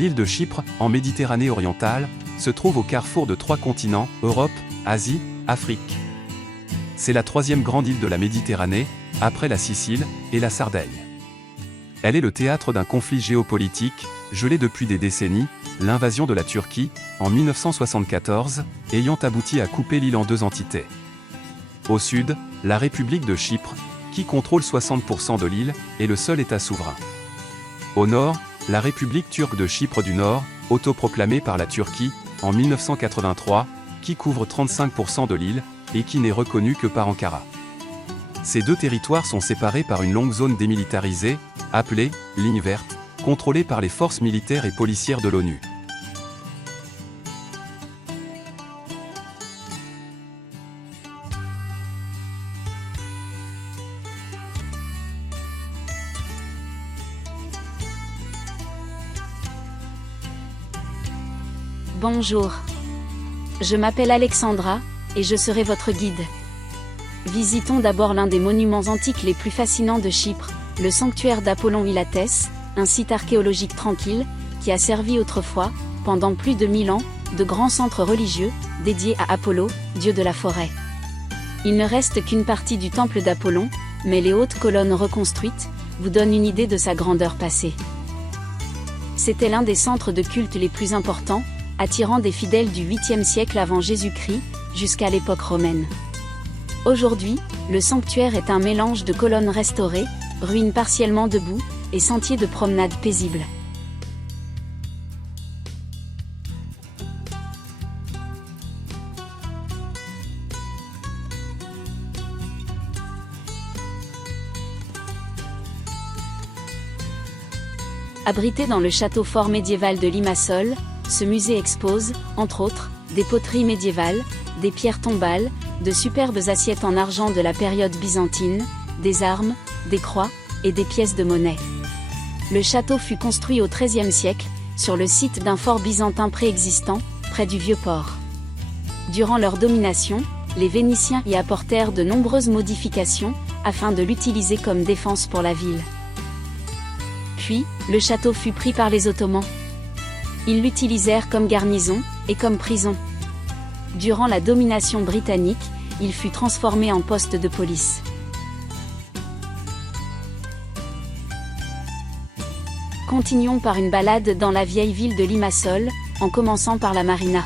L'île de Chypre, en Méditerranée orientale, se trouve au carrefour de 3 continents, Europe, Asie, Afrique. C'est la 3e grande île de la Méditerranée, après la Sicile et la Sardaigne. Elle est le théâtre d'un conflit géopolitique, gelé depuis des décennies, l'invasion de la Turquie, en 1974, ayant abouti à couper l'île en 2 entités. Au sud, la République de Chypre, qui contrôle 60% de l'île, est le seul État souverain. Au nord, la République turque de Chypre du Nord, autoproclamée par la Turquie, en 1983, qui couvre 35% de l'île, et qui n'est reconnue que par Ankara. Ces 2 territoires sont séparés par une longue zone démilitarisée, appelée « ligne verte », contrôlée par les forces militaires et policières de l'ONU. Bonjour. Je m'appelle Alexandra, et je serai votre guide. Visitons d'abord l'un des monuments antiques les plus fascinants de Chypre, le sanctuaire d'Apollon Hilatès, un site archéologique tranquille, qui a servi autrefois, pendant plus de 1000 ans, de grand centre religieux, dédié à Apollo, dieu de la forêt. Il ne reste qu'une partie du temple d'Apollon, mais les hautes colonnes reconstruites, vous donnent une idée de sa grandeur passée. C'était l'un des centres de culte les plus importants, attirant des fidèles du 8e siècle avant Jésus-Christ, jusqu'à l'époque romaine. Aujourd'hui, le sanctuaire est un mélange de colonnes restaurées, ruines partiellement debout, et sentiers de promenade paisibles. Abrité dans le château fort médiéval de Limassol, ce musée expose, entre autres, des poteries médiévales, des pierres tombales, de superbes assiettes en argent de la période byzantine, des armes, des croix, et des pièces de monnaie. Le château fut construit au XIIIe siècle, sur le site d'un fort byzantin préexistant, près du vieux port. Durant leur domination, les Vénitiens y apportèrent de nombreuses modifications, afin de l'utiliser comme défense pour la ville. Puis, le château fut pris par les Ottomans. Ils l'utilisèrent comme garnison, et comme prison. Durant la domination britannique, il fut transformé en poste de police. Continuons par une balade dans la vieille ville de Limassol, en commençant par la marina.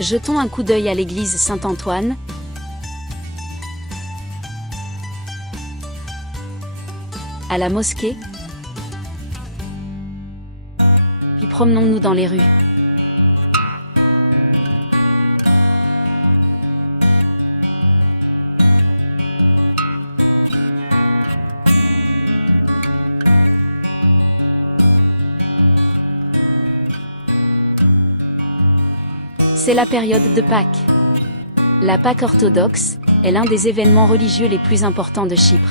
Jetons un coup d'œil à l'église Saint-Antoine, à la mosquée, puis promenons-nous dans les rues. C'est la période de Pâques. La Pâque orthodoxe est l'un des événements religieux les plus importants de Chypre.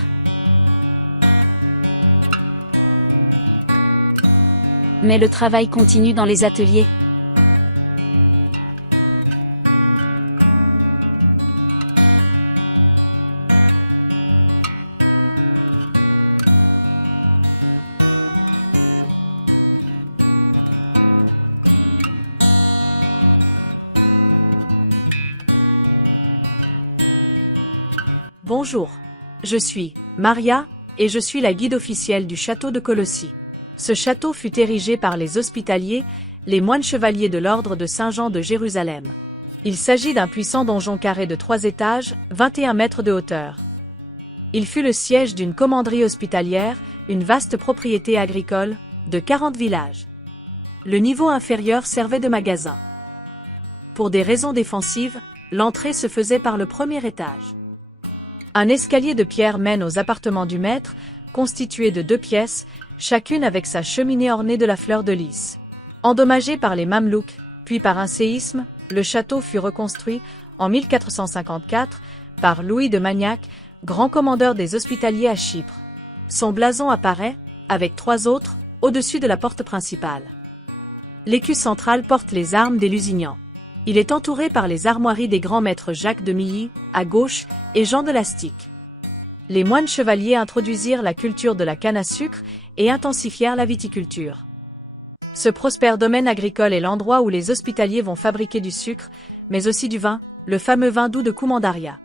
Mais le travail continue dans les ateliers. Bonjour, je suis Maria, et je suis la guide officielle du château de Colossie. Ce château fut érigé par les Hospitaliers, les moines chevaliers de l'ordre de Saint-Jean de Jérusalem. Il s'agit d'un puissant donjon carré de 3 étages, 21 mètres de hauteur. Il fut le siège d'une commanderie hospitalière, une vaste propriété agricole, de 40 villages. Le niveau inférieur servait de magasin. Pour des raisons défensives, l'entrée se faisait par le premier étage. Un escalier de pierre mène aux appartements du maître, constitué de 2 pièces, chacune avec sa cheminée ornée de la fleur de lys. Endommagé par les Mamelouks, puis par un séisme, le château fut reconstruit en 1454 par Louis de Magnac, grand commandeur des Hospitaliers à Chypre. Son blason apparaît, avec 3 autres, au-dessus de la porte principale. L'écu central porte les armes des Lusignans. Il est entouré par les armoiries des grands maîtres Jacques de Milly, à gauche, et Jean de Lastic. les moines chevaliers introduisirent la culture de la canne à sucre et intensifièrent la viticulture. Ce prospère domaine agricole est l'endroit où les hospitaliers vont fabriquer du sucre, mais aussi du vin, le fameux vin doux de Kumandaria.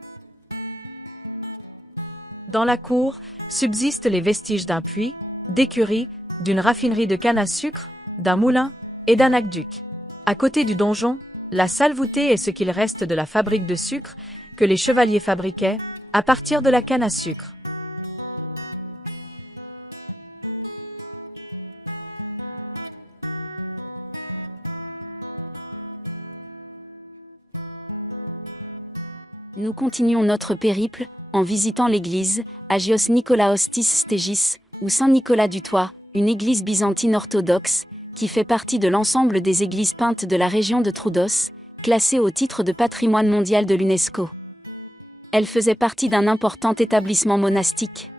Dans la cour, subsistent les vestiges d'un puits, d'écuries, d'une raffinerie de canne à sucre, d'un moulin et d'un aqueduc. À côté du donjon, la salle voûtée est ce qu'il reste de la fabrique de sucre que les chevaliers fabriquaient à partir de la canne à sucre. Nous continuons notre périple en visitant l'église Agios Nikolaostis Stegis, ou Saint-Nicolas du Toit, une église byzantine orthodoxe, qui fait partie de l'ensemble des églises peintes de la région de Troodos, classée au titre de patrimoine mondial de l'UNESCO. Elle faisait partie d'un important établissement monastique.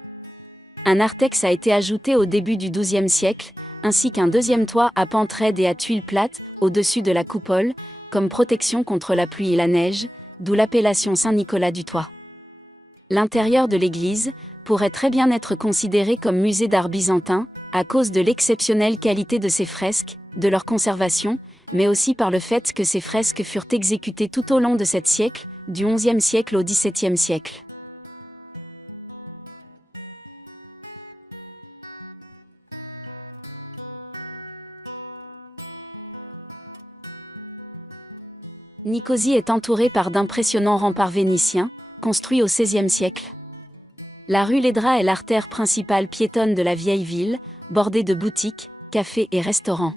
Un narthex a été ajouté au début du XIIe siècle, ainsi qu'un deuxième toit à pente raide et à tuiles plates, au-dessus de la coupole, comme protection contre la pluie et la neige, d'où l'appellation Saint-Nicolas du Toit. L'intérieur de l'église pourrait très bien être considéré comme musée d'art byzantin, à cause de l'exceptionnelle qualité de ses fresques, de leur conservation, mais aussi par le fait que ces fresques furent exécutées tout au long de 7 siècles, du XIe siècle au XVIIe siècle. Nicosie est entourée par d'impressionnants remparts vénitiens, construits au XVIe siècle. La rue Lédra est l'artère principale piétonne de la vieille ville, bordée de boutiques, cafés et restaurants.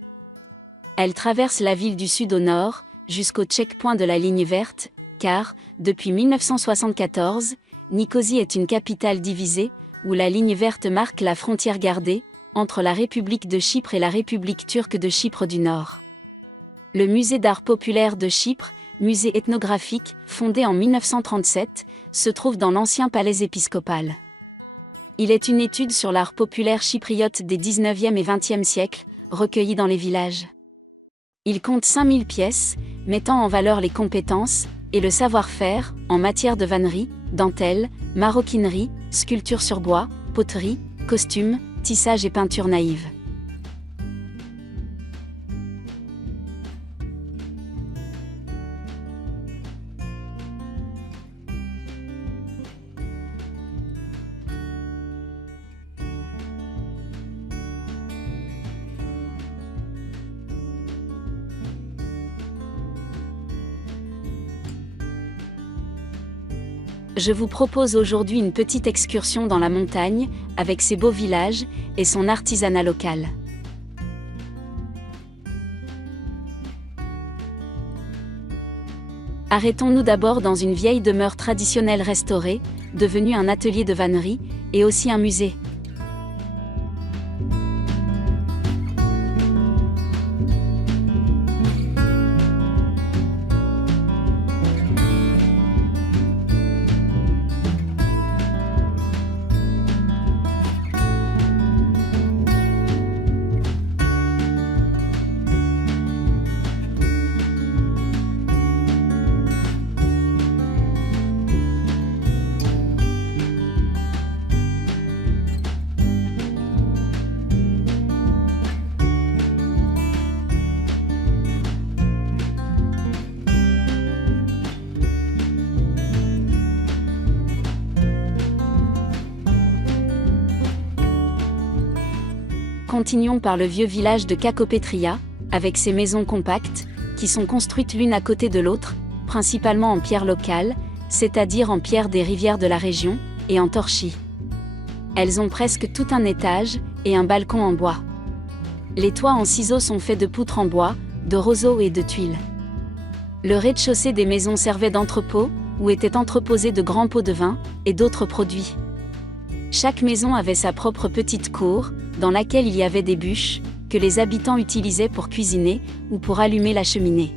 Elle traverse la ville du sud au nord, jusqu'au checkpoint de la ligne verte, car, depuis 1974, Nicosie est une capitale divisée, où la ligne verte marque la frontière gardée, entre la République de Chypre et la République turque de Chypre du Nord. Le musée d'art populaire de Chypre, musée ethnographique, fondé en 1937, se trouve dans l'ancien palais épiscopal. Il est une étude sur l'art populaire chypriote des 19e et 20e siècles, recueilli dans les villages. Il compte 5000 pièces, mettant en valeur les compétences et le savoir-faire en matière de vannerie, dentelle, maroquinerie, sculpture sur bois, poterie, costume, tissage et peinture naïve. Je vous propose aujourd'hui une petite excursion dans la montagne, avec ses beaux villages et son artisanat local. Arrêtons-nous d'abord dans une vieille demeure traditionnelle restaurée, devenue un atelier de vannerie, et aussi un musée. Continuons par le vieux village de Kakopetria, avec ses maisons compactes, qui sont construites l'une à côté de l'autre, principalement en pierre locale, c'est-à-dire en pierre des rivières de la région, et en torchis. Elles ont presque tout un étage, et un balcon en bois. Les toits en ciseaux sont faits de poutres en bois, de roseaux et de tuiles. Le rez-de-chaussée des maisons servait d'entrepôt, où étaient entreposés de grands pots de vin, et d'autres produits. Chaque maison avait sa propre petite cour, dans laquelle il y avait des bûches, que les habitants utilisaient pour cuisiner, ou pour allumer la cheminée.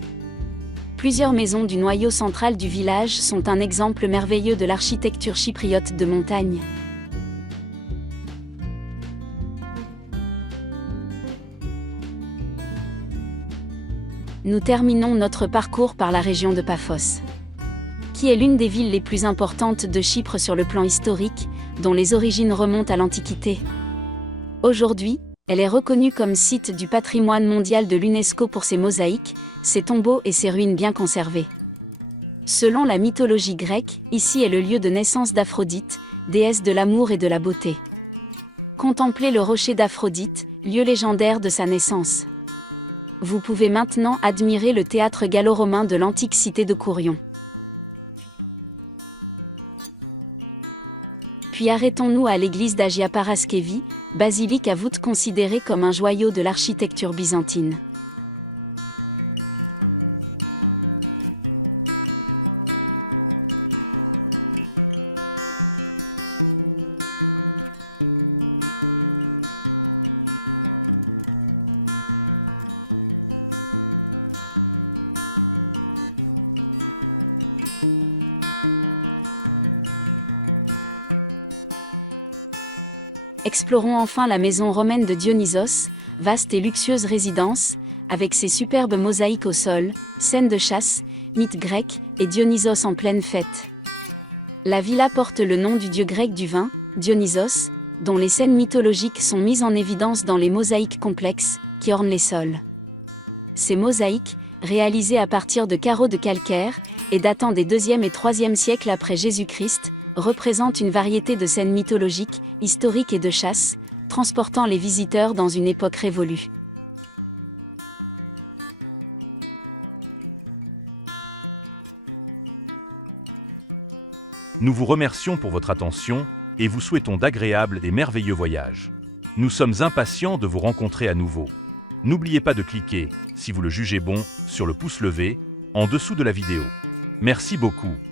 Plusieurs maisons du noyau central du village sont un exemple merveilleux de l'architecture chypriote de montagne. Nous terminons notre parcours par la région de Paphos, Kaloki est l'une des villes les plus importantes de Chypre sur le plan historique, dont les origines remontent à l'Antiquité. Aujourd'hui, elle est reconnue comme site du patrimoine mondial de l'UNESCO pour ses mosaïques, ses tombeaux et ses ruines bien conservées. Selon la mythologie grecque, ici est le lieu de naissance d'Aphrodite, déesse de l'amour et de la beauté. Contemplez le rocher d'Aphrodite, lieu légendaire de sa naissance. Vous pouvez maintenant admirer le théâtre gallo-romain de l'antique cité de Kourion. Puis arrêtons-nous à l'église d'Agia Paraskevi, basilique à voûte considérée comme un joyau de l'architecture byzantine. Explorons enfin la maison romaine de Dionysos, vaste et luxueuse résidence, avec ses superbes mosaïques au sol, scènes de chasse, mythes grecs et Dionysos en pleine fête. La villa porte le nom du dieu grec du vin, Dionysos, dont les scènes mythologiques sont mises en évidence dans les mosaïques complexes qui ornent les sols. Ces mosaïques, réalisées à partir de carreaux de calcaire et datant des 2e et 3e siècles après Jésus-Christ, représentent une variété de scènes mythologiques, historiques et de chasse, transportant les visiteurs dans une époque révolue. Nous vous remercions pour votre attention et vous souhaitons d'agréables et merveilleux voyages. Nous sommes impatients de vous rencontrer à nouveau. N'oubliez pas de cliquer, si vous le jugez bon, sur le pouce levé, en dessous de la vidéo. Merci beaucoup.